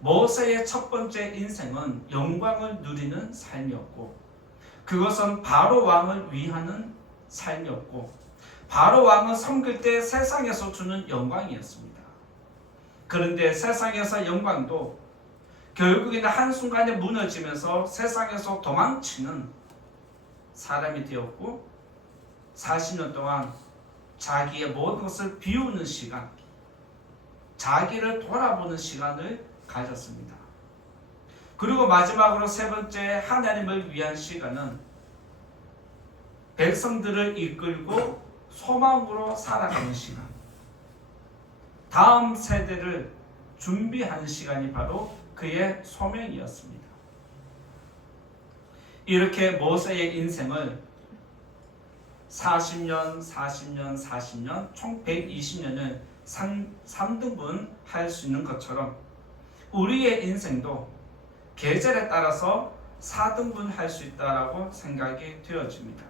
모세의 첫 번째 인생은 영광을 누리는 삶이었고, 그것은 바로 왕을 위하는 삶이었고, 바로 왕을 섬길 때 세상에서 주는 영광이었습니다. 그런데 세상에서 영광도 결국에는 한순간에 무너지면서 세상에서 도망치는 사람이 되었고, 40년 동안 자기의 모든 것을 비우는 시간, 자기를 돌아보는 시간을 가졌습니다. 그리고 마지막으로 세 번째, 하나님을 위한 시간은 백성들을 이끌고 소망으로 살아가는 시간, 다음 세대를 준비하는 시간이 바로 그의 소명이었습니다. 이렇게 모세의 인생을 40년, 40년, 40년, 총 120년을 3등분 할 수 있는 것처럼 우리의 인생도 계절에 따라서 4등분 할 수 있다라고 생각이 되어집니다.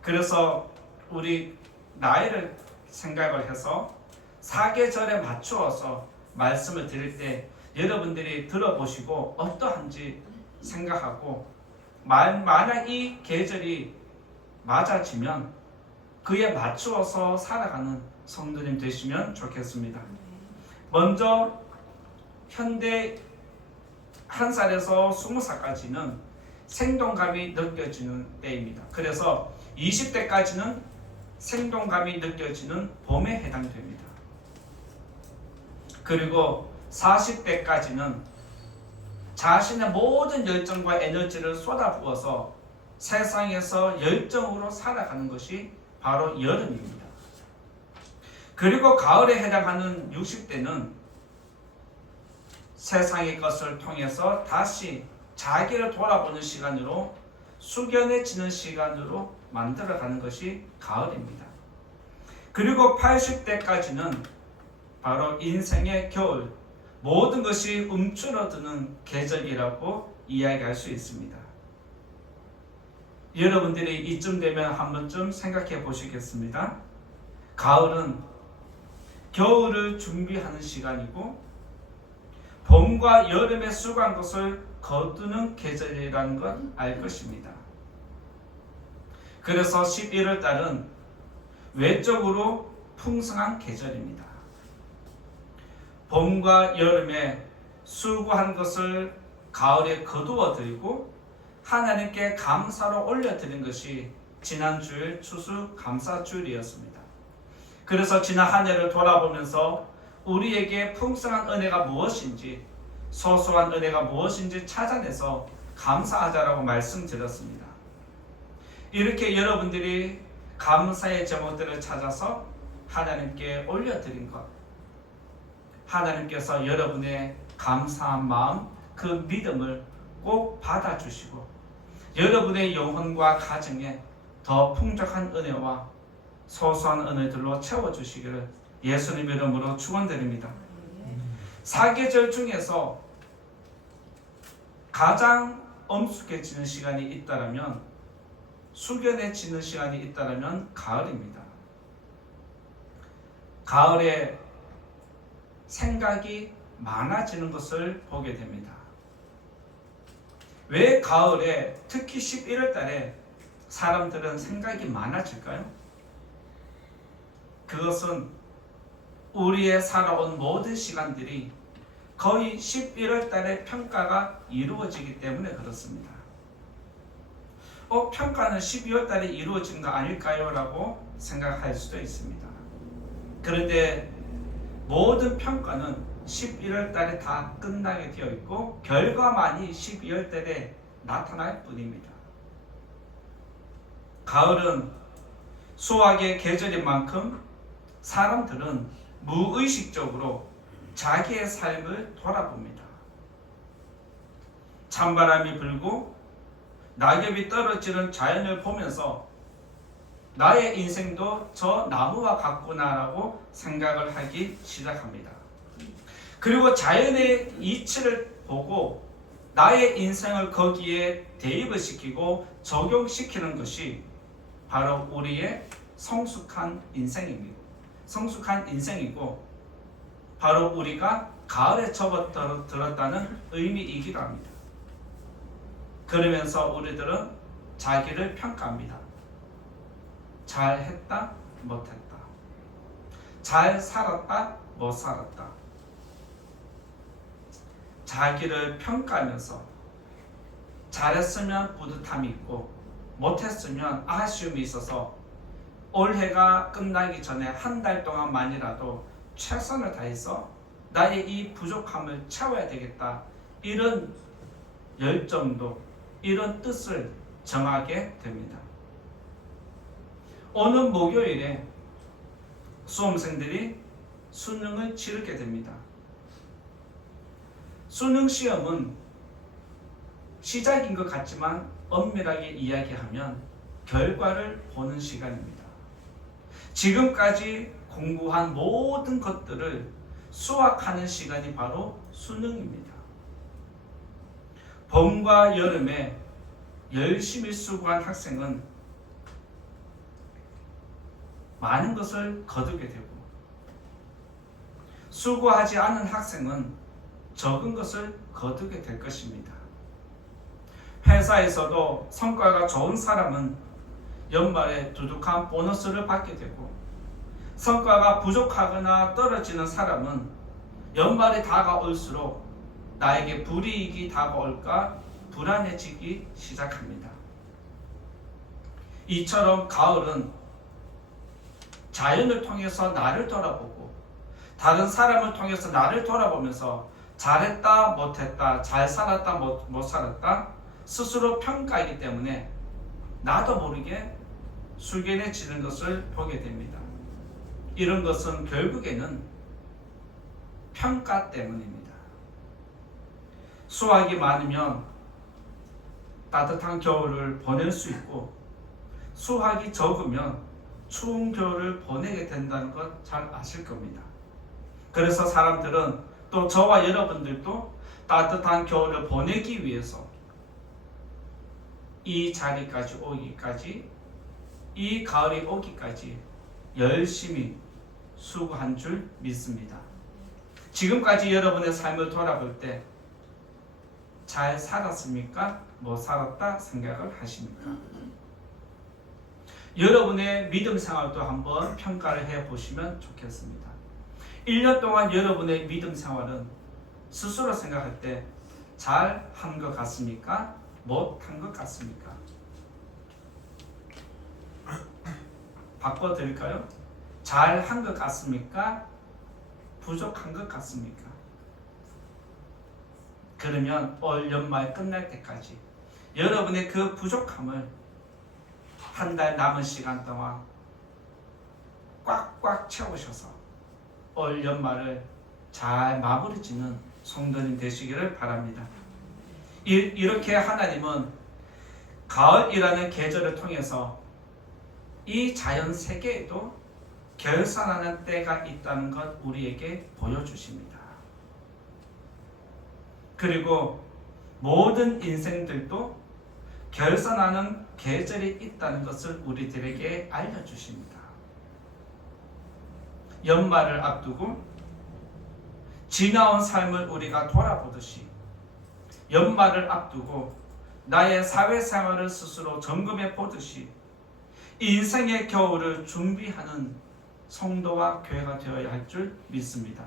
그래서 우리 나이를 생각을 해서 사계절에 맞추어서 말씀을 드릴 때 여러분들이 들어보시고 어떠한지 생각하고, 만약 이 계절이 맞아지면 그에 맞추어서 살아가는 성도님 되시면 좋겠습니다. 먼저 현대 1살에서 20살까지는 생동감이 느껴지는 때입니다. 그래서 20대까지는 생동감이 느껴지는 봄에 해당됩니다. 그리고 40대까지는 자신의 모든 열정과 에너지를 쏟아부어서 세상에서 열정으로 살아가는 것이 바로 여름입니다. 그리고 가을에 해당하는 60대는 세상의 것을 통해서 다시 자기를 돌아보는 시간으로, 숙연해지는 시간으로 만들어가는 것이 가을입니다. 그리고 80대까지는 바로 인생의 겨울, 모든 것이 움츠러드는 계절이라고 이야기할 수 있습니다. 여러분들이 이쯤 되면 한 번쯤 생각해 보시겠습니다. 가을은 겨울을 준비하는 시간이고, 봄과 여름에 수고한 것을 거두는 계절이라는 걸 알 것입니다. 그래서 11월 달은 외적으로 풍성한 계절입니다. 봄과 여름에 수고한 것을 가을에 거두어 들고 하나님께 감사로 올려드린 것이 지난주일 추수감사주일이었습니다. 그래서 지난 한 해를 돌아보면서 우리에게 풍성한 은혜가 무엇인지, 소소한 은혜가 무엇인지 찾아내서 감사하자라고 말씀드렸습니다. 이렇게 여러분들이 감사의 제목들을 찾아서 하나님께 올려드린 것, 하나님께서 여러분의 감사한 마음, 그 믿음을 꼭 받아주시고 여러분의 영혼과 가정에 더 풍족한 은혜와 소소한 은혜들로 채워주시기를 예수님 이름으로 축원드립니다. 사계절 중에서 가장 엄숙해지는 시간이 있다면, 숙연해지는 시간이 있다면 가을입니다. 가을에 생각이 많아지는 것을 보게 됩니다. 왜 가을에, 특히 11월 달에 사람들은 생각이 많아질까요? 그것은 우리의 살아온 모든 시간들이 거의 11월 달에 평가가 이루어지기 때문에 그렇습니다. 평가는 12월 달에 이루어진 거 아닐까요? 라고 생각할 수도 있습니다. 그런데 모든 평가는 11월 달에 다 끝나게 되어 있고 결과만이 12월 달에 나타날 뿐입니다. 가을은 수확의 계절인 만큼 사람들은 무의식적으로 자기의 삶을 돌아봅니다. 찬바람이 불고 낙엽이 떨어지는 자연을 보면서 나의 인생도 저 나무와 같구나라고 생각을 하기 시작합니다. 그리고 자연의 이치를 보고 나의 인생을 거기에 대입을 시키고 적용시키는 것이 바로 우리의 성숙한 인생이고 바로 우리가 가을에 접어들었다는 의미이기도 합니다. 그러면서 우리들은 자기를 평가합니다. 잘했다, 못했다. 잘 살았다, 못 살았다. 자기를 평가하면서 잘했으면 뿌듯함이 있고 못했으면 아쉬움이 있어서 올해가 끝나기 전에 한 달 동안만이라도 최선을 다해서 나의 이 부족함을 채워야 되겠다. 이런 열정도, 이런 뜻을 정하게 됩니다. 오는 목요일에 수험생들이 수능을 치르게 됩니다. 수능 시험은 시작인 것 같지만 엄밀하게 이야기하면 결과를 보는 시간입니다. 지금까지 공부한 모든 것들을 수확하는 시간이 바로 수능입니다. 봄과 여름에 열심히 수고한 학생은 많은 것을 거두게 되고, 수고하지 않은 학생은 적은 것을 거두게 될 것입니다. 회사에서도 성과가 좋은 사람은 연말에 두둑한 보너스를 받게 되고, 성과가 부족하거나 떨어지는 사람은 연말이 다가올수록 나에게 불이익이 다가올까 불안해지기 시작합니다. 이처럼 가을은 자연을 통해서 나를 돌아보고 다른 사람을 통해서 나를 돌아보면서 잘했다, 못했다, 잘 살았다, 못 살았다 스스로 평가하기 때문에 나도 모르게 숙연해지는 것을 보게 됩니다. 이런 것은 결국에는 평가 때문입니다. 수확이 많으면 따뜻한 겨울을 보낼 수 있고, 수확이 적으면 추운 겨울을 보내게 된다는 것 잘 아실 겁니다. 그래서 사람들은, 또 저와 여러분들도 따뜻한 겨울을 보내기 위해서 이 자리까지 오기까지, 이 가을이 오기까지 열심히 수고한 줄 믿습니다. 지금까지 여러분의 삶을 돌아볼 때 잘 살았습니까? 못 살았다 생각을 하십니까? 여러분의 믿음 생활도 한번 평가를 해보시면 좋겠습니다. 1년 동안 여러분의 믿음 생활은 스스로 생각할 때 잘 한 것 같습니까? 못 한 것 같습니까? 바꿔드릴까요? 잘 한 것 같습니까? 부족한 것 같습니까? 그러면 올 연말 끝날 때까지 여러분의 그 부족함을 한 달 남은 시간 동안 꽉꽉 채우셔서 올 연말을 잘 마무리 짓는 성도님 되시기를 바랍니다. 이렇게 하나님은 가을이라는 계절을 통해서 이 자연 세계에도 결산하는 때가 있다는 것 우리에게 보여주십니다. 그리고 모든 인생들도 결산하는 계절이 있다는 것을 우리들에게 알려주십니다. 연말을 앞두고 지나온 삶을 우리가 돌아보듯이 연말을 앞두고 나의 사회생활을 스스로 점검해 보듯이 인생의 겨울을 준비하는 성도와 교회가 되어야 할 줄 믿습니다.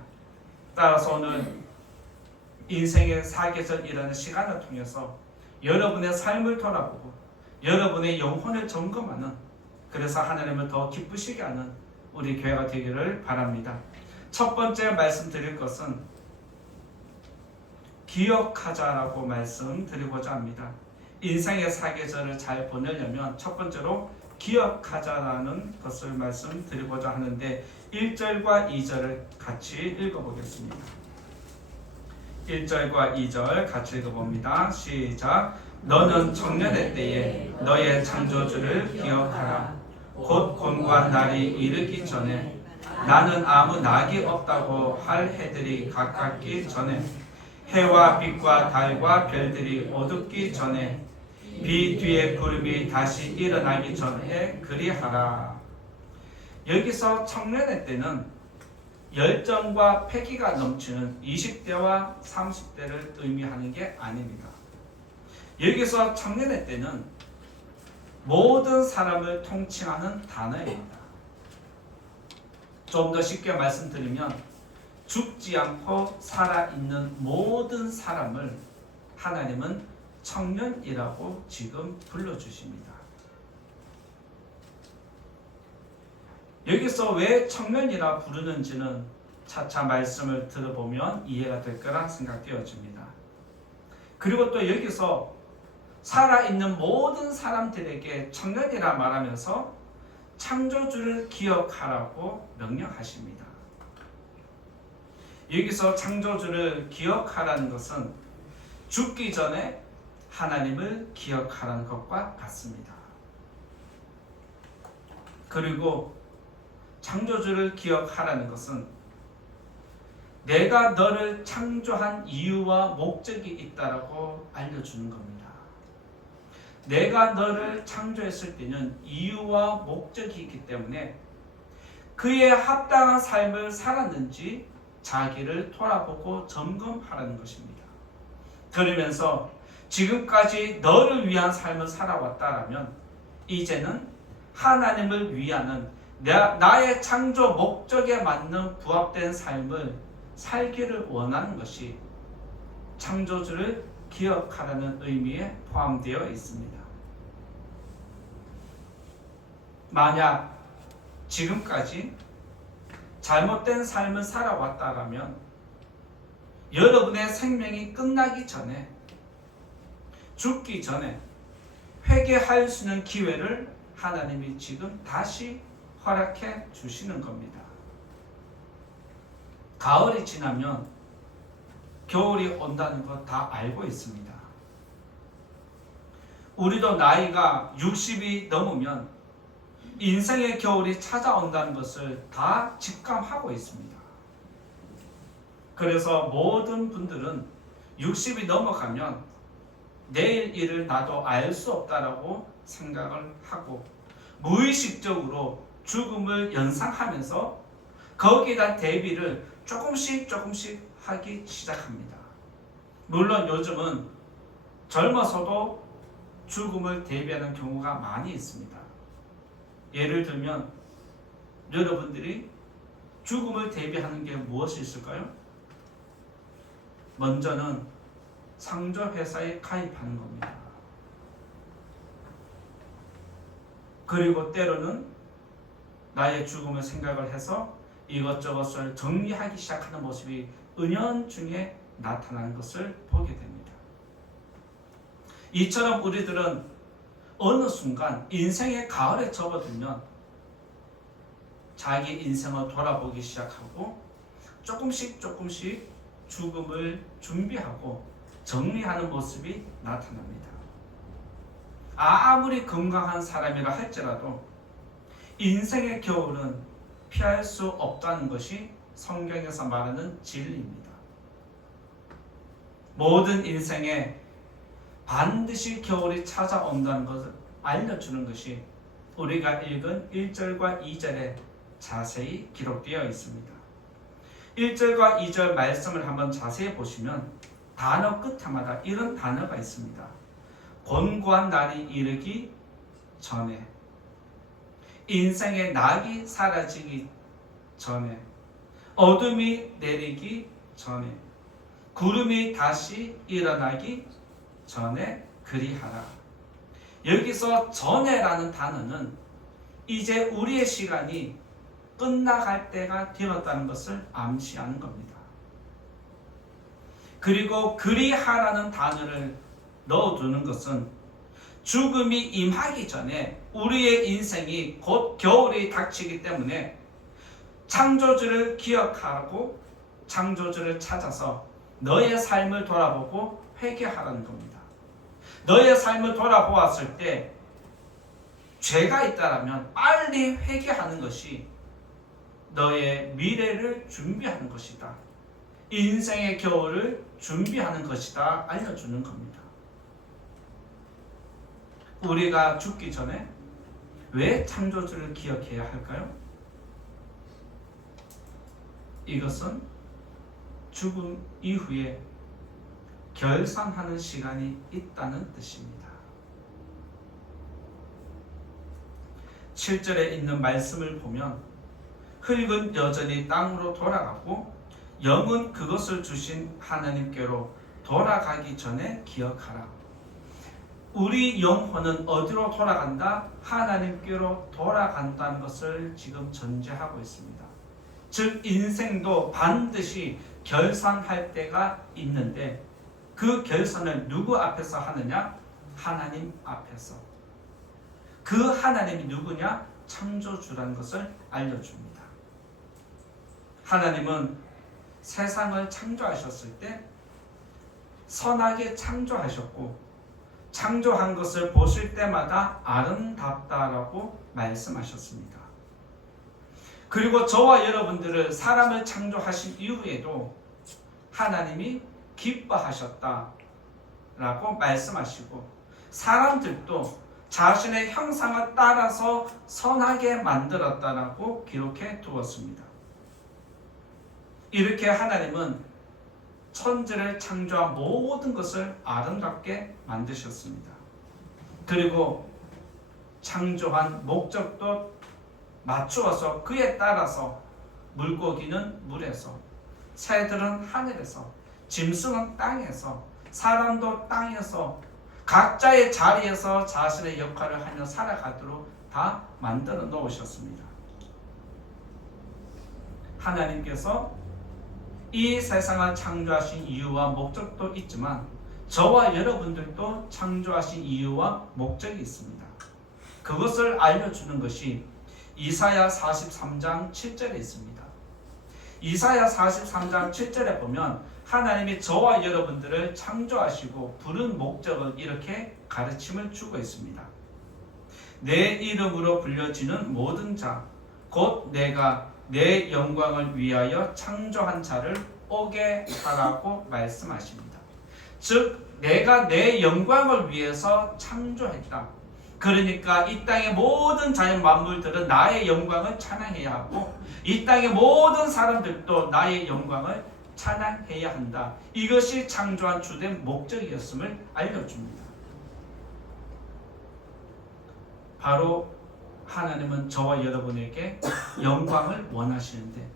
따라서 오늘 인생의 사계절이라는 시간을 통해서 여러분의 삶을 돌아보고 여러분의 영혼을 점검하는, 그래서 하나님을 더 기쁘시게 하는 우리 교회가 되기를 바랍니다. 첫 번째 말씀드릴 것은 기억하자라고 말씀드리고자 합니다. 인생의 사계절을 잘 보내려면 첫 번째로 기억하자라는 것을 말씀드리고자 하는데 1절과 2절을 같이 읽어보겠습니다. 1절과 2절 같이 읽어봅니다. 시작. 너는 청년의 때에 너의 창조주를 기억하라. 곧 곤고한 날이 이르기 전에 나는 아무 낙이 없다고 할 해들이 가깝기 전에 해와 빛과 달과 별들이 어둡기 전에 비 뒤에 구름이 다시 일어나기 전에 그리하라. 여기서 청년의 때는 열정과 패기가 넘치는 20대와 30대를 의미하는 게 아닙니다. 여기서 청년의 때는 모든 사람을 통칭하는 단어입니다. 좀 더 쉽게 말씀드리면 죽지 않고 살아있는 모든 사람을 하나님은 청년이라고 지금 불러주십니다. 여기서 왜 청년이라 부르는지는 차차 말씀을 들어보면 이해가 될 거라 생각되어집니다. 그리고 또 여기서 살아있는 모든 사람들에게 청년이라 말하면서 창조주를 기억하라고 명령하십니다. 여기서 창조주를 기억하라는 것은 죽기 전에 하나님을 기억하라는 것과 같습니다. 그리고 창조주를 기억하라는 것은 내가 너를 창조한 이유와 목적이 있다라고 알려주는 겁니다. 내가 너를 창조했을 때는 이유와 목적이 있기 때문에 그에 합당한 삶을 살았는지 자기를 돌아보고 점검하라는 것입니다. 그러면서 지금까지 너를 위한 삶을 살아왔다라면 이제는 하나님을 위하는 나의 창조 목적에 맞는 부합된 삶을 살기를 원하는 것이 창조주를 기억하라는 의미에 포함되어 있습니다. 만약 지금까지 잘못된 삶을 살아왔다라면 여러분의 생명이 끝나기 전에, 죽기 전에 회개할 수 있는 기회를 하나님이 지금 다시 허락해 주시는 겁니다. 가을이 지나면 겨울이 온다는 거 다 알고 있습니다. 우리도 나이가 60이 넘으면 인생의 겨울이 찾아온다는 것을 다 직감하고 있습니다. 그래서 모든 분들은 60이 넘어가면 내일 일을 나도 알 수 없다라고 생각을 하고 무의식적으로 죽음을 연상하면서 거기다 대비를 조금씩 하기 시작합니다. 물론 요즘은 젊어서도 죽음을 대비하는 경우가 많이 있습니다. 예를 들면 여러분들이 죽음을 대비하는 게 무엇이 있을까요? 먼저는 상조회사에 가입하는 겁니다. 그리고 때로는 나의 죽음을 생각을 해서 이것저것을 정리하기 시작하는 모습이 은연중에 나타나는 것을 보게 됩니다. 이처럼 우리들은 어느 순간 인생의 가을에 접어들면 자기 인생을 돌아보기 시작하고 조금씩 죽음을 준비하고 정리하는 모습이 나타납니다. 아무리 건강한 사람이라 할지라도 인생의 겨울은 피할 수 없다는 것이 성경에서 말하는 진리입니다. 모든 인생에 반드시 겨울이 찾아온다는 것을 알려주는 것이 우리가 읽은 1절과 2절에 자세히 기록되어 있습니다. 1절과 2절 말씀을 한번 자세히 보시면 단어 끝마다 이런 단어가 있습니다. 곤고한 날이 이르기 전에, 인생의 낙이 사라지기 전에, 어둠이 내리기 전에, 구름이 다시 일어나기 전에 그리하라. 여기서 전에라는 단어는 이제 우리의 시간이 끝나갈 때가 되었다는 것을 암시하는 겁니다. 그리고 그리하라는 단어를 넣어두는 것은 죽음이 임하기 전에 우리의 인생이 곧 겨울이 닥치기 때문에 창조주를 기억하고 창조주를 찾아서 너의 삶을 돌아보고 회개하라는 겁니다. 너의 삶을 돌아보았을 때 죄가 있다면 빨리 회개하는 것이 너의 미래를 준비하는 것이다. 인생의 겨울을 준비하는 것이다. 알려주는 겁니다. 우리가 죽기 전에 왜 창조주를 기억해야 할까요? 이것은 죽음 이후에 결산하는 시간이 있다는 뜻입니다. 7절에 있는 말씀을 보면 흙은 여전히 땅으로 돌아가고 영은 그것을 주신 하나님께로 돌아가기 전에 기억하라. 우리 영혼은 어디로 돌아간다? 하나님께로 돌아간다는 것을 지금 전제하고 있습니다. 즉 인생도 반드시 결산할 때가 있는데 그 결산을 누구 앞에서 하느냐? 하나님 앞에서. 그 하나님이 누구냐? 창조주라는 것을 알려줍니다. 하나님은 세상을 창조하셨을 때 선하게 창조하셨고 창조한 것을 보실 때마다 아름답다라고 말씀하셨습니다. 그리고 저와 여러분들을 사람을 창조하신 이후에도 하나님이 기뻐하셨다라고 말씀하시고 사람들도 자신의 형상을 따라서 선하게 만들었다라고 기록해 두었습니다. 이렇게 하나님은 천지를 창조한 모든 것을 아름답게 만드셨습니다. 그리고 창조한 목적도 맞추어서 그에 따라서 물고기는 물에서, 새들은 하늘에서, 짐승은 땅에서, 사람도 땅에서 각자의 자리에서 자신의 역할을 하며 살아가도록 다 만들어 놓으셨습니다. 하나님께서 이 세상을 창조하신 이유와 목적도 있지만 저와 여러분들도 창조하신 이유와 목적이 있습니다. 그것을 알려주는 것이 이사야 43장 7절에 있습니다. 이사야 43장 7절에 보면 하나님이 저와 여러분들을 창조하시고 부른 목적을 이렇게 가르침을 주고 있습니다. 내 이름으로 불려지는 모든 자, 곧 내가 내 영광을 위하여 창조한 자를 오게 하라고 말씀하십니다. 즉 내가 내 영광을 위해서 창조했다. 그러니까 이 땅의 모든 자연 만물들은 나의 영광을 찬양해야 하고 이 땅의 모든 사람들도 나의 영광을 찬양해야 한다. 이것이 창조한 주된 목적이었음을 알려줍니다. 바로 하나님은 저와 여러분에게 영광을 원하시는데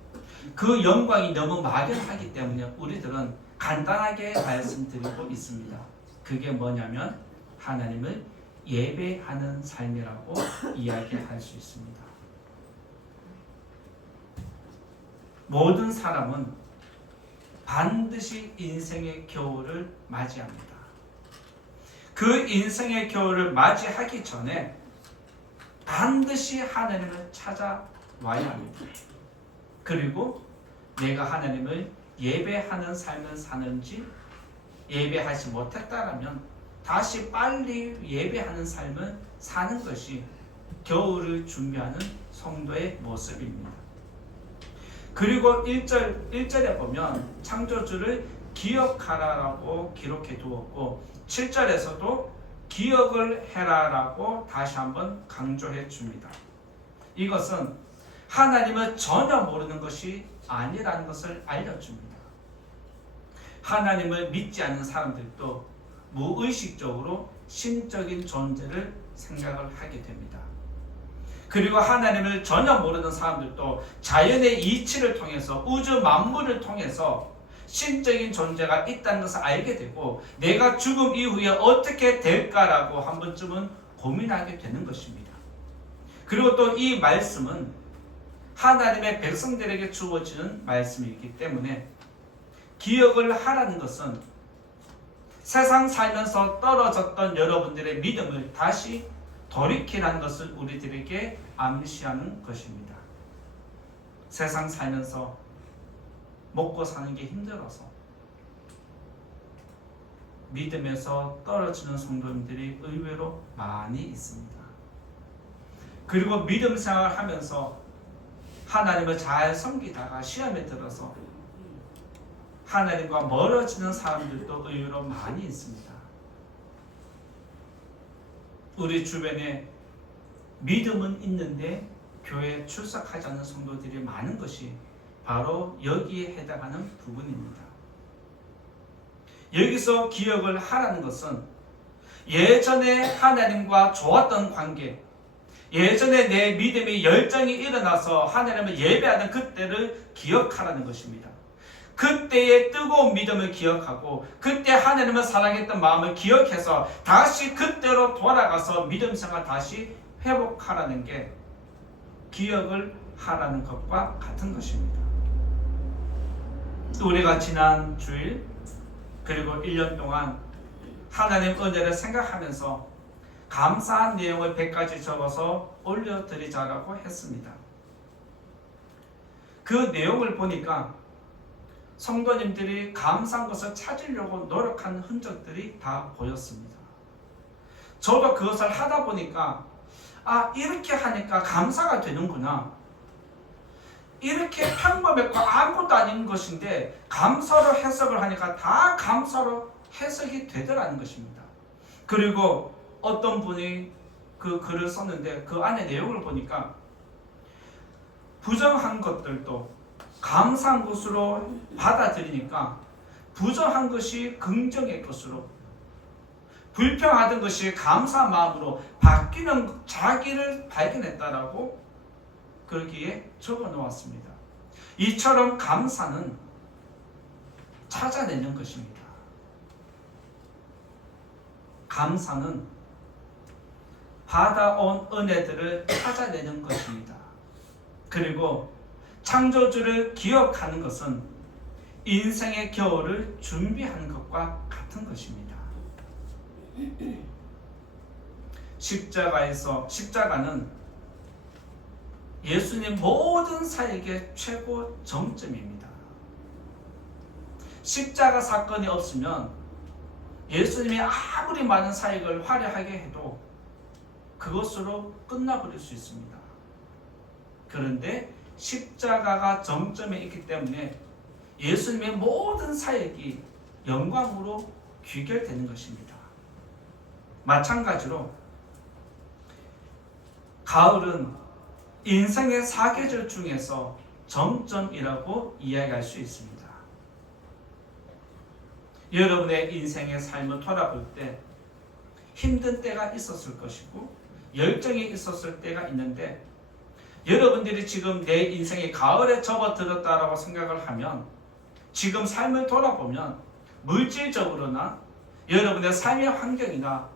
그 영광이 너무 막연하기 때문에 우리들은 간단하게 말씀드리고 있습니다. 그게 뭐냐면 하나님을 예배하는 삶이라고 이야기할 수 있습니다. 모든 사람은 반드시 인생의 겨울을 맞이합니다. 그 인생의 겨울을 맞이하기 전에 반드시 하나님을 찾아와야 합니다. 그리고 내가 하나님을 예배하는 삶을 사는지 예배하지 못했다라면 다시 빨리 예배하는 삶을 사는 것이 겨울을 준비하는 성도의 모습입니다. 그리고 1절에 보면 창조주를 기억하라라고 기록해 두었고 7절에서도 기억을 해라라고 다시 한번 강조해 줍니다. 이것은 하나님을 전혀 모르는 것이 아니라는 것을 알려줍니다. 하나님을 믿지 않는 사람들도 무의식적으로 신적인 존재를 생각을 하게 됩니다. 그리고 하나님을 전혀 모르는 사람들도 자연의 이치를 통해서 우주 만물을 통해서 신적인 존재가 있다는 것을 알게 되고 내가 죽음 이후에 어떻게 될까라고 한 번쯤은 고민하게 되는 것입니다. 그리고 또 이 말씀은 하나님의 백성들에게 주어지는 말씀이기 때문에 기억을 하라는 것은 세상 살면서 떨어졌던 여러분들의 믿음을 다시 돌이키라는 것을 우리들에게 암시하는 것입니다. 세상 살면서 먹고 사는 게 힘들어서 믿음에서 떨어지는 성도님들이 의외로 많이 있습니다. 그리고 믿음 생활을 하면서 하나님을 잘 섬기다가 시험에 들어서 하나님과 멀어지는 사람들도 의외로 많이 있습니다. 우리 주변에 믿음은 있는데 교회에 출석하지 않는 성도들이 많은 것이 바로 여기에 해당하는 부분입니다. 여기서 기억을 하라는 것은 예전에 하나님과 좋았던 관계, 예전에 내 믿음의 열정이 일어나서 하나님을 예배하는 그때를 기억하라는 것입니다. 그때의 뜨거운 믿음을 기억하고 그때 하나님을 사랑했던 마음을 기억해서 다시 그때로 돌아가서 믿음 생활 다시 회복하라는 게 기억을 하라는 것과 같은 것입니다. 우리가 지난 주일 그리고 1년 동안 하나님 은혜를 생각하면서 감사한 내용을 100가지 적어서 올려드리자라고 했습니다. 그 내용을 보니까 성도님들이 감사한 것을 찾으려고 노력하는 흔적들이 다 보였습니다. 저도 그것을 하다 보니까 이렇게 하니까 감사가 되는구나. 이렇게 평범했고 아무것도 아닌 것인데 감사로 해석을 하니까 다 감사로 해석이 되더라는 것입니다. 그리고 어떤 분이 그 글을 썼는데 그 안에 내용을 보니까 부정한 것들도 감사한 것으로 받아들이니까 부정한 것이 긍정의 것으로, 불평하던 것이 감사한 마음으로 바뀌는 자기를 발견했다라고 거기에 적어 놓았습니다. 이처럼 감사는 찾아내는 것입니다. 감사는 받아온 은혜들을 찾아내는 것입니다. 그리고 창조주를 기억하는 것은 인생의 겨울을 준비하는 것과 같은 것입니다. 십자가는 예수님 모든 사역의 최고 정점입니다. 십자가 사건이 없으면 예수님이 아무리 많은 사역을 화려하게 해도 그것으로 끝나버릴 수 있습니다. 그런데 십자가가 정점에 있기 때문에 예수님의 모든 사역이 영광으로 귀결되는 것입니다. 마찬가지로 가을은 인생의 사계절 중에서 정점이라고 이야기할 수 있습니다. 여러분의 인생의 삶을 돌아볼 때 힘든 때가 있었을 것이고 열정이 있었을 때가 있는데 여러분들이 지금 내 인생이 가을에 접어들었다라고 생각을 하면 지금 삶을 돌아보면 물질적으로나 여러분의 삶의 환경이나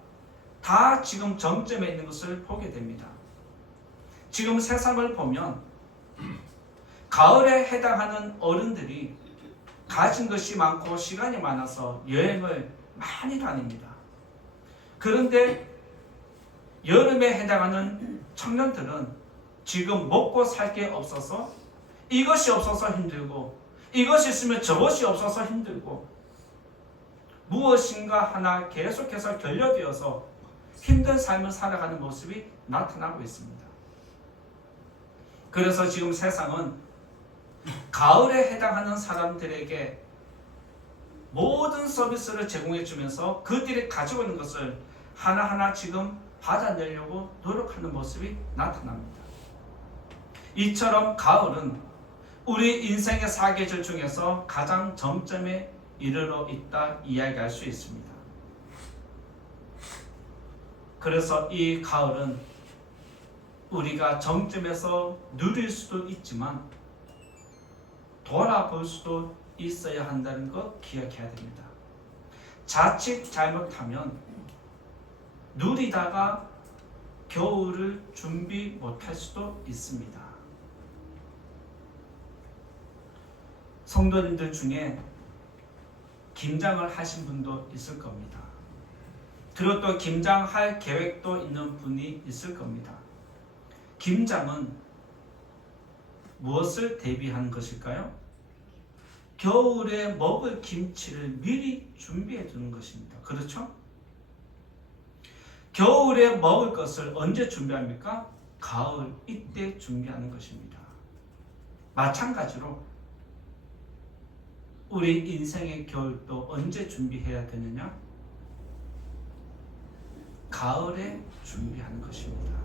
다 지금 정점에 있는 것을 보게 됩니다. 지금 세상을 보면 가을에 해당하는 어른들이 가진 것이 많고 시간이 많아서 여행을 많이 다닙니다. 그런데 여름에 해당하는 청년들은 지금 먹고 살 게 없어서 이것이 없어서 힘들고 이것이 있으면 저것이 없어서 힘들고 무엇인가 하나 계속해서 결여되어서 힘든 삶을 살아가는 모습이 나타나고 있습니다. 그래서 지금 세상은 가을에 해당하는 사람들에게 모든 서비스를 제공해 주면서 그들이 가지고 있는 것을 하나하나 지금 받아내려고 노력하는 모습이 나타납니다. 이처럼 가을은 우리 인생의 사계절 중에서 가장 정점에 이르러 있다 이야기할 수 있습니다. 그래서 이 가을은 우리가 정점에서 누릴 수도 있지만 돌아볼 수도 있어야 한다는 것 기억해야 됩니다. 자칫 잘못하면 누리다가 겨울을 준비 못할 수도 있습니다. 성도님들 중에 김장을 하신 분도 있을 겁니다. 그리고 또 김장할 계획도 있는 분이 있을 겁니다. 김장은 무엇을 대비하는 것일까요? 겨울에 먹을 김치를 미리 준비해 두는 것입니다. 그렇죠? 겨울에 먹을 것을 언제 준비합니까? 가을 이때 준비하는 것입니다. 마찬가지로 우리 인생의 겨울도 언제 준비해야 되느냐? 가을에 준비하는 것입니다.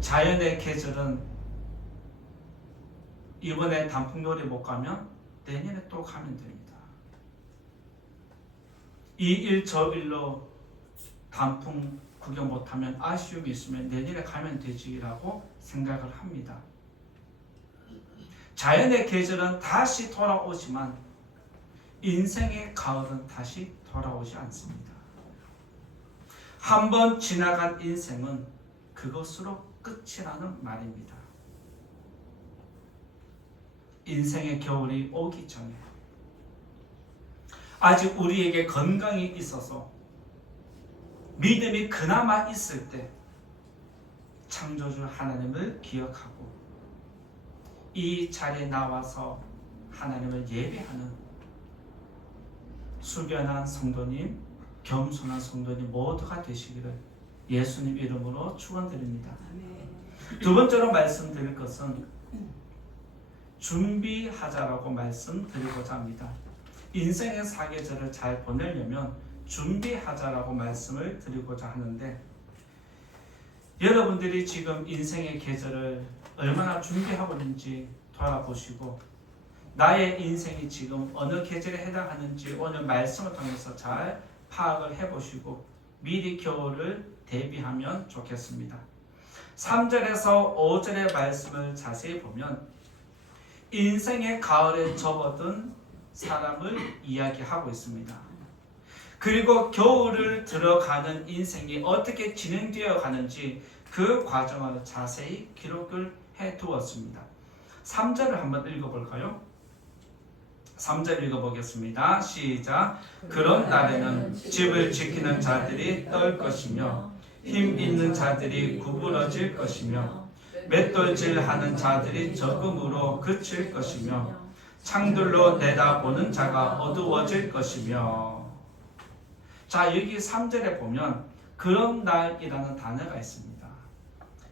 자연의 계절은 이번에 단풍놀이 못 가면 내년에 또 가면 됩니다. 이 일 저 일로 단풍 구경 못하면 아쉬움이 있으면 내년에 가면 되지라고 생각을 합니다. 자연의 계절은 다시 돌아오지만 인생의 가을은 다시 돌아오지 않습니다. 한번 지나간 인생은 그것으로 끝이라는 말입니다. 인생의 겨울이 오기 전에 아직 우리에게 건강이 있어서 믿음이 그나마 있을 때 창조주 하나님을 기억하고 이 자리에 나와서 하나님을 예배하는 숙연한 성도님, 겸손한 성도님 모두가 되시기를 예수님 이름으로 축원드립니다. 두 번째로 말씀드릴 것은 준비하자라고 말씀드리고자 합니다. 인생의 사계절을 잘 보내려면 준비하자라고 말씀을 드리고자 하는데, 여러분들이 지금 인생의 계절을 얼마나 준비하고 있는지 돌아보시고 나의 인생이 지금 어느 계절에 해당하는지 오늘 말씀을 통해서 잘 파악을 해보시고 미리 겨울을 대비하면 좋겠습니다. 3절에서 5절의 말씀을 자세히 보면 인생의 가을에 접어든 사람을 이야기하고 있습니다. 그리고 겨울을 들어가는 인생이 어떻게 진행되어 가는지 그 과정을 자세히 기록을 해두었습니다. 3절을 한번 읽어볼까요? 3절 읽어보겠습니다. 시작. 그런 날에는 집을 지키는 자들이 떨 것이며 힘 있는 자들이 구부러질 것이며 맷돌질하는 자들이 적음으로 그칠 것이며 창들로 내다보는 자가 어두워질 것이며. 자, 여기 3절에 보면 그런 날이라는 단어가 있습니다.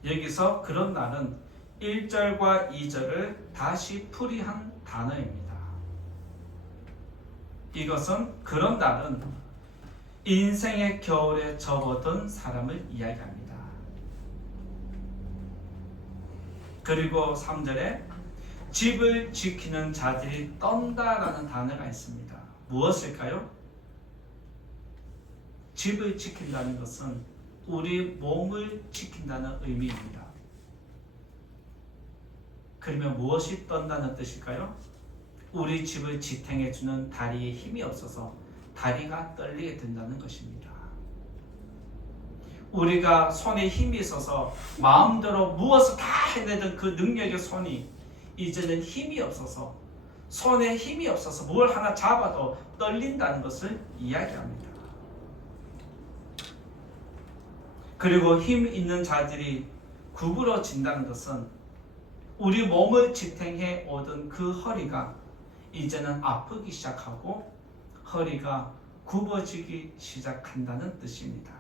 여기서 그런 날은 1절과 2절을 다시 풀이한 단어입니다. 이것은 그런 날은 인생의 겨울에 접어든 사람을 이야기합니다. 그리고 3절에 집을 지키는 자들이 떤다라는 단어가 있습니다. 무엇일까요? 집을 지킨다는 것은 우리 몸을 지킨다는 의미입니다. 그러면 무엇이 떤다는 뜻일까요? 우리 집을 지탱해주는 다리에 힘이 없어서 다리가 떨리게 된다는 것입니다. 우리가 손에 힘이 있어서 마음대로 무엇을 다 해내던 그 능력의 손이 이제는 힘이 없어서, 손에 힘이 없어서 뭘 하나 잡아도 떨린다는 것을 이야기합니다. 그리고 힘 있는 자들이 구부러진다는 것은 우리 몸을 지탱해 오던 그 허리가 이제는 아프기 시작하고 허리가 굽어지기 시작한다는 뜻입니다.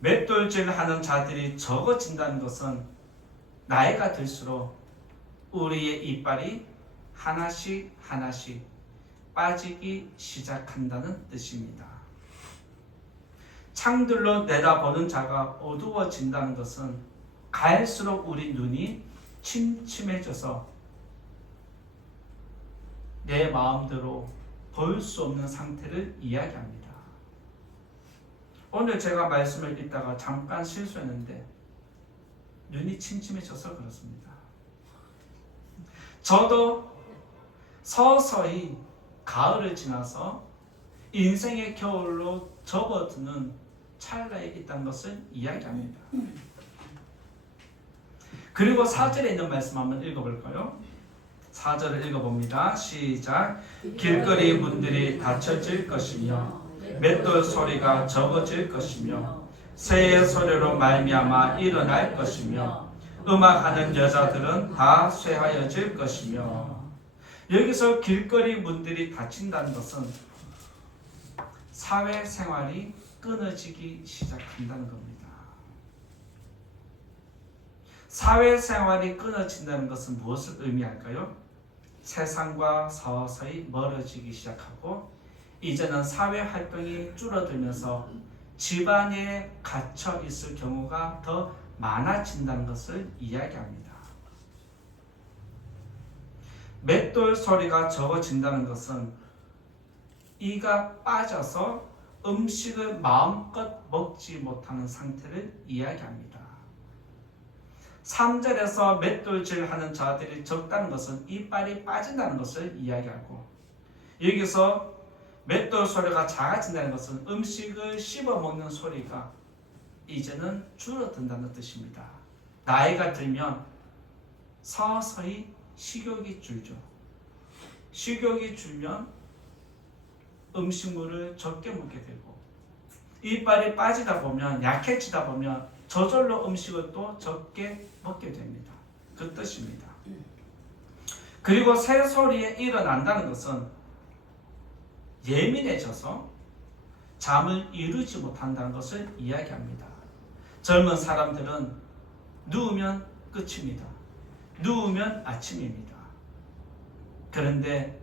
맷돌질하는 자들이 적어진다는 것은 나이가 들수록 우리의 이빨이 하나씩 하나씩 빠지기 시작한다는 뜻입니다. 창들로 내다보는 자가 어두워진다는 것은 갈수록 우리 눈이 침침해져서 내 마음대로 볼 수 없는 상태를 이야기합니다. 오늘 제가 말씀을 읽다가 잠깐 실수했는데 눈이 침침해져서 그렇습니다. 저도 서서히 가을을 지나서 인생의 겨울로 접어드는 찰나에 있다는 것을 이야기합니다. 그리고 4절에 있는 말씀 한번 읽어볼까요? 4절을 읽어봅니다. 시작. 길거리 문들이 닫혀질 것이며 맷돌 소리가 적어질 것이며 새의 소리로 말미암아 일어날 것이며 음악하는 여자들은 다 쇠하여질 것이며. 여기서 길거리 문들이 닫힌다는 것은 사회생활이 끊어지기 시작한다는 겁니다. 사회생활이 끊어진다는 것은 무엇을 의미할까요? 세상과 서서히 멀어지기 시작하고 이제는 사회활동이 줄어들면서 집안에 갇혀 있을 경우가 더 많아진다는 것을 이야기합니다. 맷돌 소리가 적어진다는 것은 이가 빠져서 음식을 마음껏 먹지 못하는 상태를 이야기합니다. 3절에서 맷돌질하는 자들이 적다는 것은 이빨이 빠진다는 것을 이야기하고, 여기서 맷돌 소리가 작아진다는 것은 음식을 씹어먹는 소리가 이제는 줄어든다는 뜻입니다. 나이가 들면 서서히 식욕이 줄죠. 식욕이 줄면 음식물을 적게 먹게 되고, 이빨이 빠지다 보면, 약해지다 보면 저절로 음식을 또 적게 먹게 됩니다. 그 뜻입니다. 그리고 새소리에 일어난다는 것은 예민해져서 잠을 이루지 못한다는 것을 이야기합니다. 젊은 사람들은 누우면 끝입니다. 누우면 아침입니다. 그런데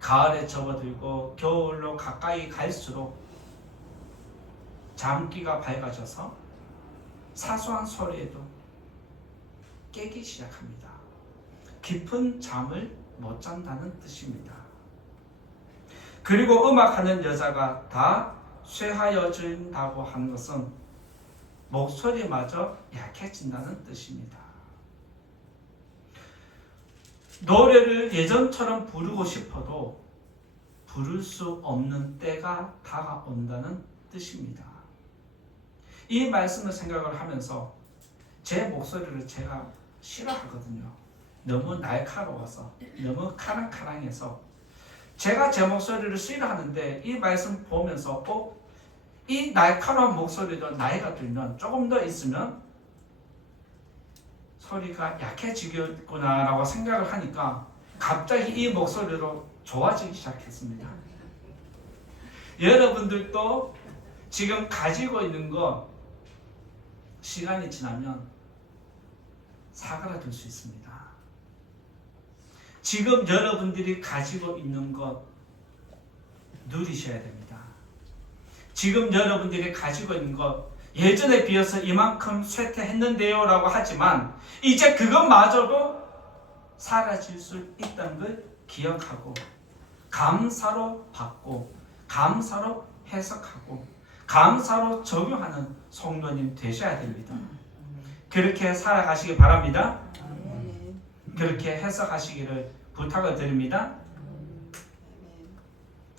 가을에 접어들고 겨울로 가까이 갈수록 잠기가 밝아져서 사소한 소리에도 깨기 시작합니다. 깊은 잠을 못 잔다는 뜻입니다. 그리고 음악하는 여자가 다 쇠하여진다고 하는 것은 목소리마저 약해진다는 뜻입니다. 노래를 예전처럼 부르고 싶어도 부를 수 없는 때가 다가온다는 뜻입니다. 이 말씀을 생각을 하면서 제 목소리를 제가 싫어하거든요. 너무 날카로워서, 너무 카랑카랑해서 제가 제 목소리를 싫어하는데, 이 말씀 보면서 이 날카로운 목소리도 나이가 들면, 조금 더 있으면 소리가 약해지겠구나 라고 생각을 하니까 갑자기 이 목소리로 좋아지기 시작했습니다. 여러분들도 지금 가지고 있는 거 시간이 지나면 사그라들 수 있습니다. 지금 여러분들이 가지고 있는 것 누리셔야 됩니다. 지금 여러분들이 가지고 있는 것, 예전에 비해서 이만큼 쇠퇴했는데요 라고 하지만 이제 그것마저도 사라질 수 있다는 걸 기억하고 감사로 받고 감사로 해석하고 감사로 적용하는 성도님 되셔야 됩니다. 그렇게 살아가시기 바랍니다. 그렇게 해석하시기를 부탁을 드립니다.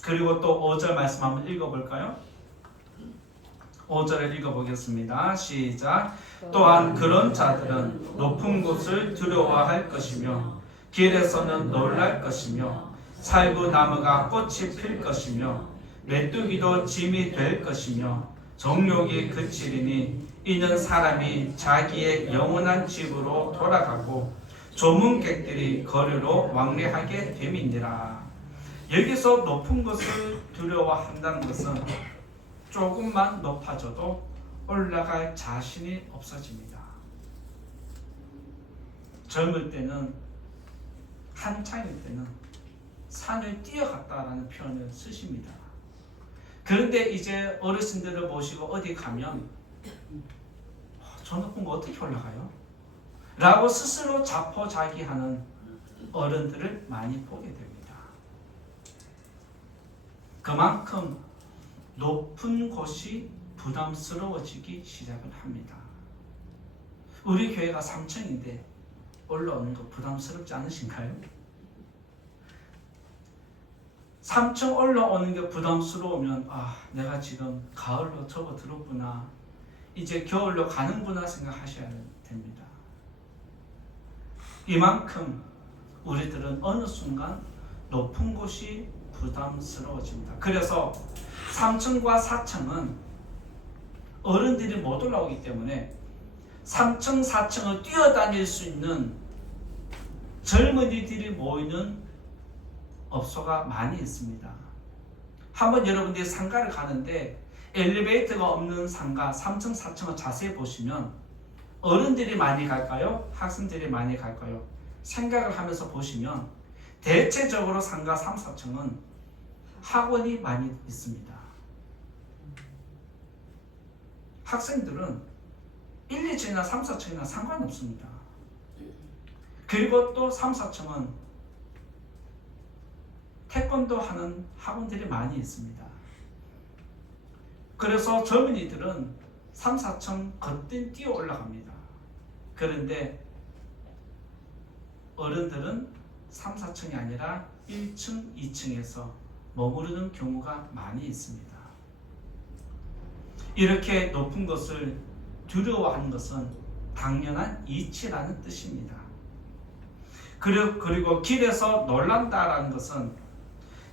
그리고 또 5절 말씀 한번 읽어볼까요? 5절을 읽어보겠습니다. 시작. 또한 그런 자들은 높은 곳을 두려워할 것이며 길에서는 놀랄 것이며 살구나무가 꽃이 필 것이며 메뚜기도 짐이 될 것이며 정욕이 그치리니 이는 사람이 자기의 영원한 집으로 돌아가고 조문객들이 거리로 왕래하게 됨이니라. 여기서 높은 것을 두려워한다는 것은 조금만 높아져도 올라갈 자신이 없어집니다. 젊을 때는, 한창일 때는 산을 뛰어갔다라는 표현을 쓰십니다. 그런데 이제 어르신들을 모시고 어디 가면 저 높은 거 어떻게 올라가요? 라고 스스로 자포자기하는 어른들을 많이 보게 됩니다. 그만큼 높은 곳이 부담스러워지기 시작을 합니다. 우리 교회가 3층인데 올라오는 거 부담스럽지 않으신가요? 3층 올라오는 게 부담스러우면 내가 지금 가을로 접어들었구나, 이제 겨울로 가는구나 생각하셔야 됩니다. 이만큼 우리들은 어느 순간 높은 곳이 부담스러워집니다. 그래서 3층과 4층은 어른들이 못 올라오기 때문에 3층, 4층을 뛰어다닐 수 있는 젊은이들이 모이는 업소가 많이 있습니다. 한번 여러분들이 상가를 가는데 엘리베이터가 없는 상가 3층, 4층을 자세히 보시면 어른들이 많이 갈까요? 학생들이 많이 갈까요? 생각을 하면서 보시면 대체적으로 상가 3, 4층은 학원이 많이 있습니다. 학생들은 1, 2층이나 3, 4층이나 상관없습니다. 그리고 또 3, 4층은 태권도 하는 학원들이 많이 있습니다. 그래서 젊은이들은 3, 4층 거뜬 뛰어 올라갑니다. 그런데 어른들은 3, 4층이 아니라 1층, 2층에서 머무르는 경우가 많이 있습니다. 이렇게 높은 것을 두려워하는 것은 당연한 이치라는 뜻입니다. 그리고 길에서 놀란다라는 것은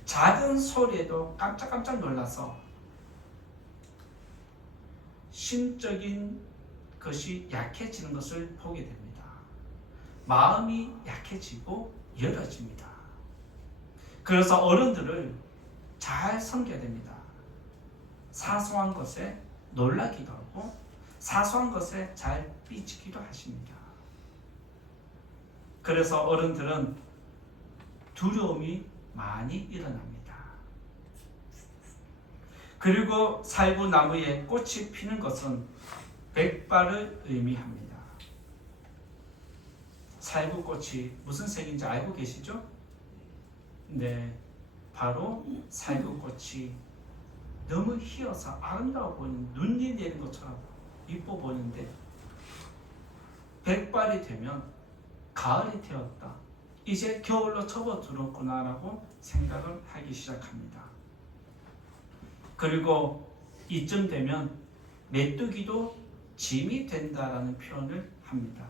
작은 소리에도 깜짝깜짝 놀라서 심적인 것이 약해지는 것을 보게 됩니다. 마음이 약해지고 열어집니다. 그래서 어른들을 잘 섬겨야 됩니다. 사소한 것에 놀라기도 하고 사소한 것에 잘 삐지기도 하십니다. 그래서 어른들은 두려움이 많이 일어납니다. 그리고 살구나무에 꽃이 피는 것은 백발을 의미합니다. 살구꽃이 무슨 색인지 알고 계시죠? 네, 바로 살구꽃이 너무 희어서 아름다워 보이는, 눈이 내린 것처럼 이뻐 보이는데 백발이 되면 가을이 되었다, 이제 겨울로 접어들었구나 라고 생각을 하기 시작합니다. 그리고 이쯤 되면 메뚜기도 짐이 된다라는 표현을 합니다.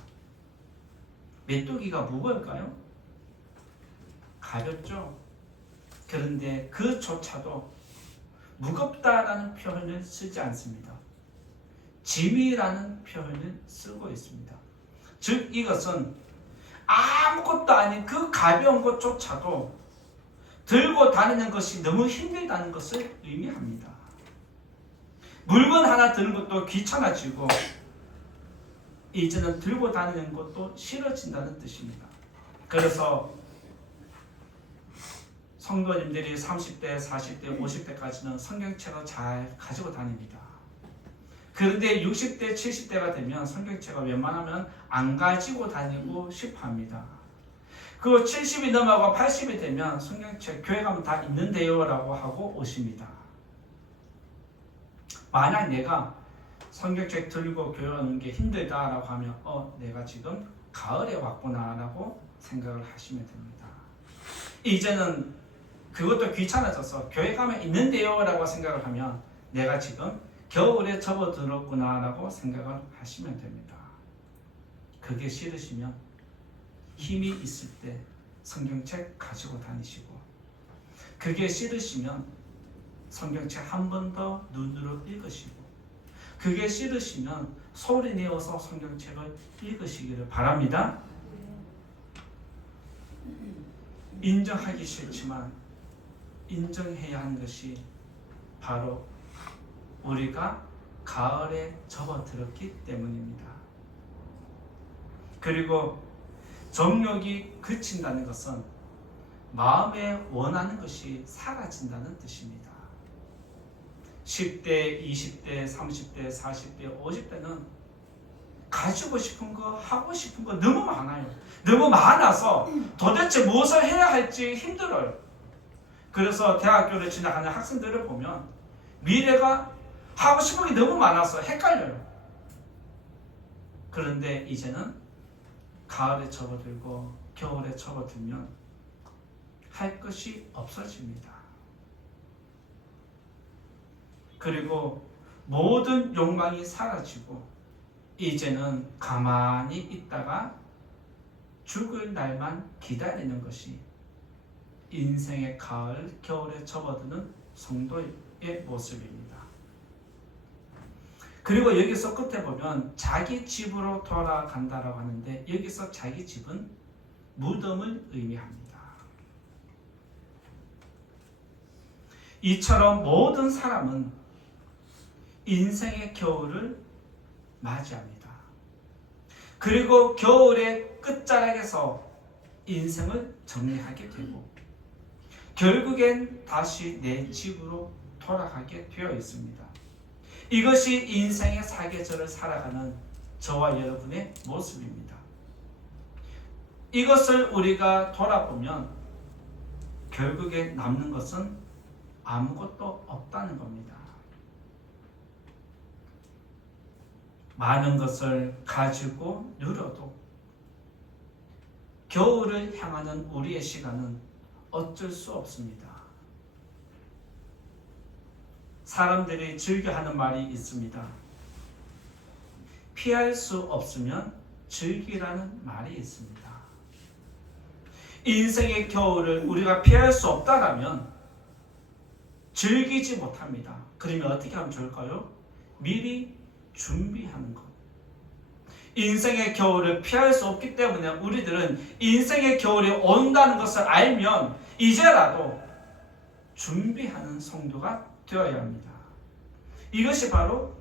메뚜기가 무거울까요? 가볍죠. 그런데 그조차도 무겁다라는 표현을 쓰지 않습니다. 짐이라는 표현을 쓰고 있습니다. 즉 이것은 아무것도 아닌 그 가벼운 것조차도 들고 다니는 것이 너무 힘들다는 것을 의미합니다. 물건 하나 드는 것도 귀찮아지고 이제는 들고 다니는 것도 싫어진다는 뜻입니다. 그래서 성도님들이 30대, 40대, 50대까지는 성경책을 잘 가지고 다닙니다. 그런데 60대, 70대가 되면 성경책을 웬만하면 안 가지고 다니고 싶어 합니다. 그리고 70이 넘어가고 80이 되면 성경책 교회 가면 다 있는데요 라고 하고 오십니다. 만약 내가 성경책 들고 교회 오는 게 힘들다라고 하면 내가 지금 가을에 왔구나 라고 생각을 하시면 됩니다. 이제는 그것도 귀찮아져서 교회 가면 있는데요 라고 생각을 하면 내가 지금 겨울에 접어들었구나 라고 생각을 하시면 됩니다. 그게 싫으시면 힘이 있을 때 성경책 가지고 다니시고, 그게 싫으시면 성경책 한 번 더 눈으로 읽으시고, 그게 싫으시면 소리 내어서 성경책을 읽으시기를 바랍니다. 인정하기 싫지만 인정해야 하는 것이 바로 우리가 가을에 접어들었기 때문입니다. 그리고 정욕이 그친다는 것은 마음에 원하는 것이 사라진다는 뜻입니다. 10대, 20대, 30대, 40대, 50대는 가지고 싶은 거, 하고 싶은 거 너무 많아요. 너무 많아서 도대체 무엇을 해야 할지 힘들어요. 그래서 대학교를 지나가는 학생들을 보면 미래가 하고 싶은 게 너무 많아서 헷갈려요. 그런데 이제는 가을에 접어들고 겨울에 접어들면 할 것이 없어집니다. 그리고 모든 욕망이 사라지고 이제는 가만히 있다가 죽을 날만 기다리는 것이 인생의 가을, 겨울에 접어드는 성도의 모습입니다. 그리고 여기서 끝에 보면 자기 집으로 돌아간다라고 하는데, 여기서 자기 집은 무덤을 의미합니다. 이처럼 모든 사람은 인생의 겨울을 맞이합니다. 그리고 겨울의 끝자락에서 인생을 정리하게 되고 결국엔 다시 내 집으로 돌아가게 되어 있습니다. 이것이 인생의 사계절을 살아가는 저와 여러분의 모습입니다. 이것을 우리가 돌아보면 결국에 남는 것은 아무것도 없다는 겁니다. 많은 것을 가지고 누려도 겨울을 향하는 우리의 시간은 어쩔 수 없습니다. 사람들이 즐겨하는 말이 있습니다. 피할 수 없으면 즐기라는 말이 있습니다. 인생의 겨울을 우리가 피할 수 없다라면 즐기지 못합니다. 그러면 어떻게 하면 좋을까요? 미리 준비하는 것. 인생의 겨울을 피할 수 없기 때문에 우리들은 인생의 겨울이 온다는 것을 알면 이제라도 준비하는 성도가 되어야 합니다. 이것이 바로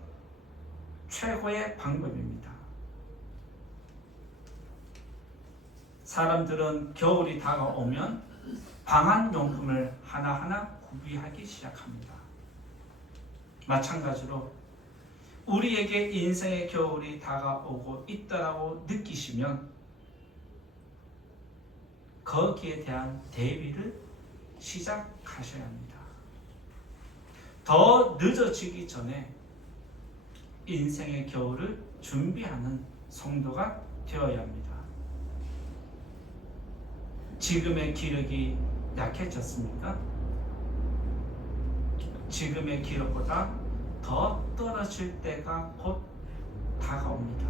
최고의 방법입니다. 사람들은 겨울이 다가오면 방한용품을 하나하나 구비하기 시작합니다. 마찬가지로 우리에게 인생의 겨울이 다가오고 있다라고 느끼시면 거기에 대한 대비를 시작하셔야 합니다. 더 늦어지기 전에 인생의 겨울을 준비하는 성도가 되어야 합니다. 지금의 기력이 약해졌습니까? 지금의 기력보다 더 떨어질 때가 곧 다가옵니다.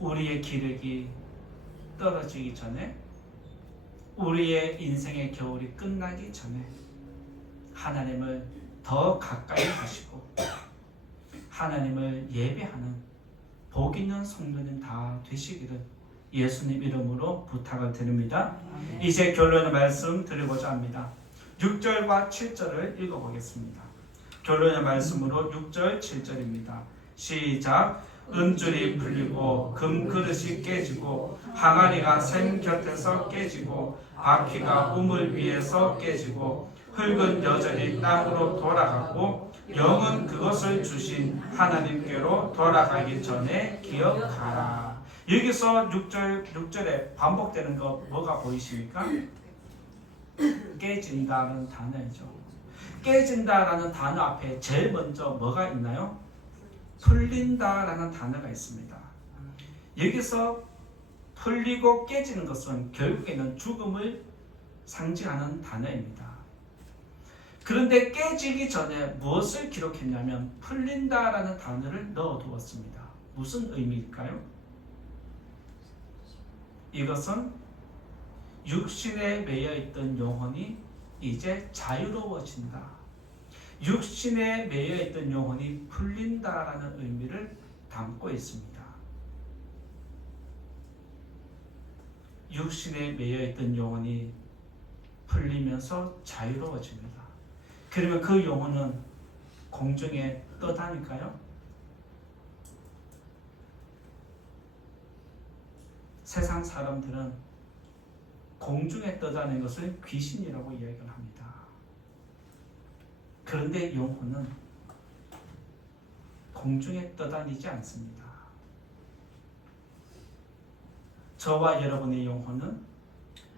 우리의 기력이 떨어지기 전에, 우리의 인생의 겨울이 끝나기 전에 하나님을 더 가까이 하시고 하나님을 예배하는 복 있는 성도님 다 되시기를 예수님 이름으로 부탁을 드립니다. 이제 결론의 말씀 드리고자 합니다. 6절과 7절을 읽어보겠습니다. 결론의 말씀으로 6절 7절입니다. 시작. 은줄이 풀리고 금그릇이 깨지고 항아리가 샘 곁에서 깨지고 바퀴가 우물 위에서 깨지고 흙은 여전히 땅으로 돌아가고 영은 그것을 주신 하나님께로 돌아가기 전에 기억하라. 여기서 6절에 반복되는 거 뭐가 보이십니까? 깨진다는 단어이죠. 깨진다라는 단어 앞에 제일 먼저 뭐가 있나요? 풀린다라는 단어가 있습니다. 여기서 풀리고 깨지는 것은 결국에는 죽음을 상징하는 단어입니다. 그런데 깨지기 전에 무엇을 기록했냐면 풀린다라는 단어를 넣어두었습니다. 무슨 의미일까요? 이것은 육신에 매여있던 영혼이 이제 자유로워진다. 육신에 매여있던 영혼이 풀린다라는 의미를 담고 있습니다. 육신에 매여있던 영혼이 풀리면서 자유로워집니다. 그러면 그 영혼은 공중에 떠다닐까요? 세상 사람들은 공중에 떠다니는 것을 귀신이라고 이야기를 합니다. 그런데 영혼은 공중에 떠다니지 않습니다. 저와 여러분의 영혼은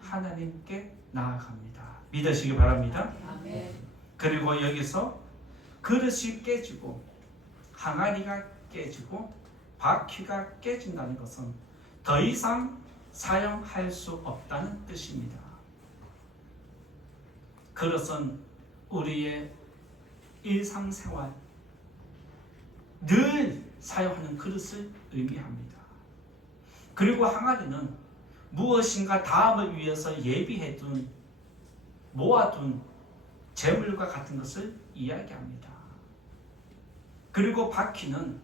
하나님께 나아갑니다. 믿으시기 바랍니다. 아멘. 그리고 여기서 그릇이 깨지고 항아리가 깨지고 바퀴가 깨진다는 것은 더 이상 사용할 수 없다는 뜻입니다. 그릇은 우리의 일상생활 늘 사용하는 그릇을 의미합니다. 그리고 항아리는 무엇인가 다음을 위해서 예비해둔 모아둔 재물과 같은 것을 이야기합니다. 그리고 바퀴는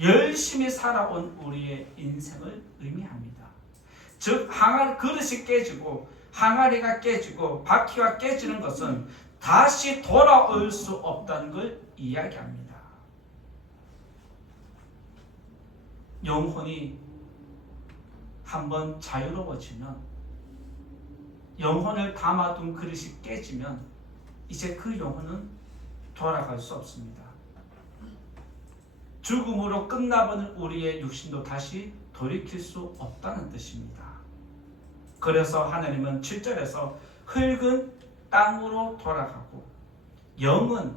열심히 살아온 우리의 인생을 의미합니다. 즉 그릇이 깨지고 항아리가 깨지고 바퀴가 깨지는 것은 다시 돌아올 수 없다는 걸 이야기합니다. 영혼이 한번 자유로워지면, 영혼을 담아둔 그릇이 깨지면 이제 그 영혼은 돌아갈 수 없습니다. 죽음으로 끝나버린 우리의 육신도 다시 돌이킬 수 없다는 뜻입니다. 그래서 하나님은 7절에서 흙은 땅으로 돌아가고 영은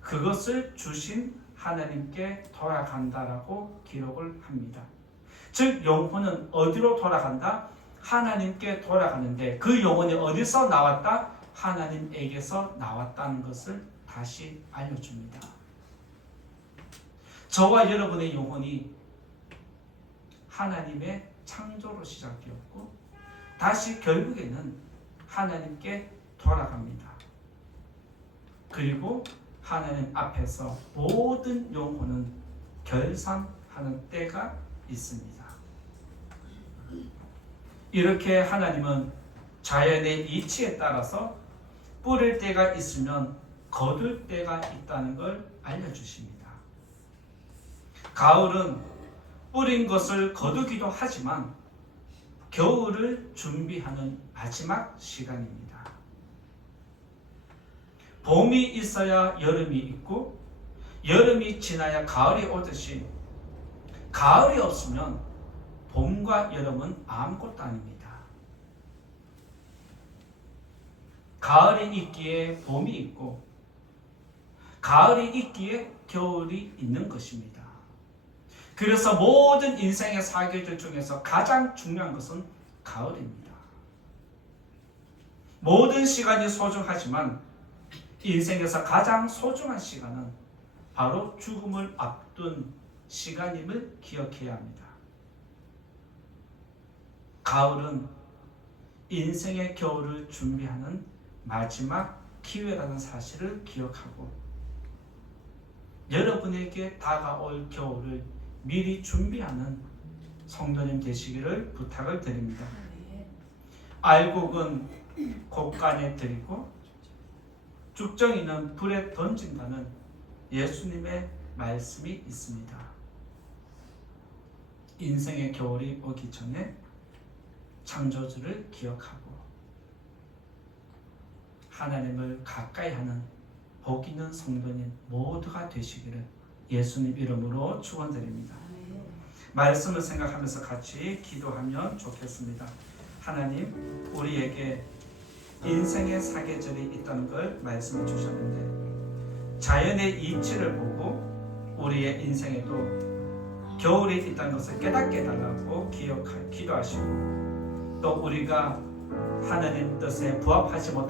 그것을 주신 하나님께 돌아간다라고 기록을 합니다. 즉 영혼은 어디로 돌아간다? 하나님께 돌아가는데 그 영혼이 어디서 나왔다? 하나님에게서 나왔다는 것을 다시 알려줍니다. 저와 여러분의 영혼이 하나님의 창조로 시작되었고 다시 결국에는 하나님께 돌아갑니다. 그리고 하나님 앞에서 모든 영혼은 결산하는 때가 있습니다. 이렇게 하나님은 자연의 이치에 따라서 뿌릴 때가 있으면 거둘 때가 있다는 걸 알려주십니다. 가을은 뿌린 것을 거두기도 하지만 겨울을 준비하는 마지막 시간입니다. 봄이 있어야 여름이 있고 여름이 지나야 가을이 오듯이 가을이 없으면 봄과 여름은 아무것도 아닙니다. 가을이 있기에 봄이 있고 가을이 있기에 겨울이 있는 것입니다. 그래서 모든 인생의 사계절 중에서 가장 중요한 것은 가을입니다. 모든 시간이 소중하지만 인생에서 가장 소중한 시간은 바로 죽음을 앞둔 시간임을 기억해야 합니다. 가을은 인생의 겨울을 준비하는 마지막 기회라는 사실을 기억하고 여러분에게 다가올 겨울을 미리 준비하는 성도님 되시기를 부탁을 드립니다. 알곡은 곡간에 들이고 죽정이는 불에 던진다는 예수님의 말씀이 있습니다. 인생의 겨울이 오기 전에 창조주를 기억하고 하나님을 가까이 하는 복 있는 성도님 모두가 되시기를 예수님 이름으로 축원드립니다. 말씀을 생각하면서 같이 기도하면 좋겠습니다. 하나님, 우리에게 인생의 사계절이 있다는 걸 말씀해 주셨는데 자연의 이치를 보고 우리의 인생에도 겨울이 있다는 것을 깨닫게 해달라고 기도하시고 또 우리가 하나님 뜻에 부합하지 못한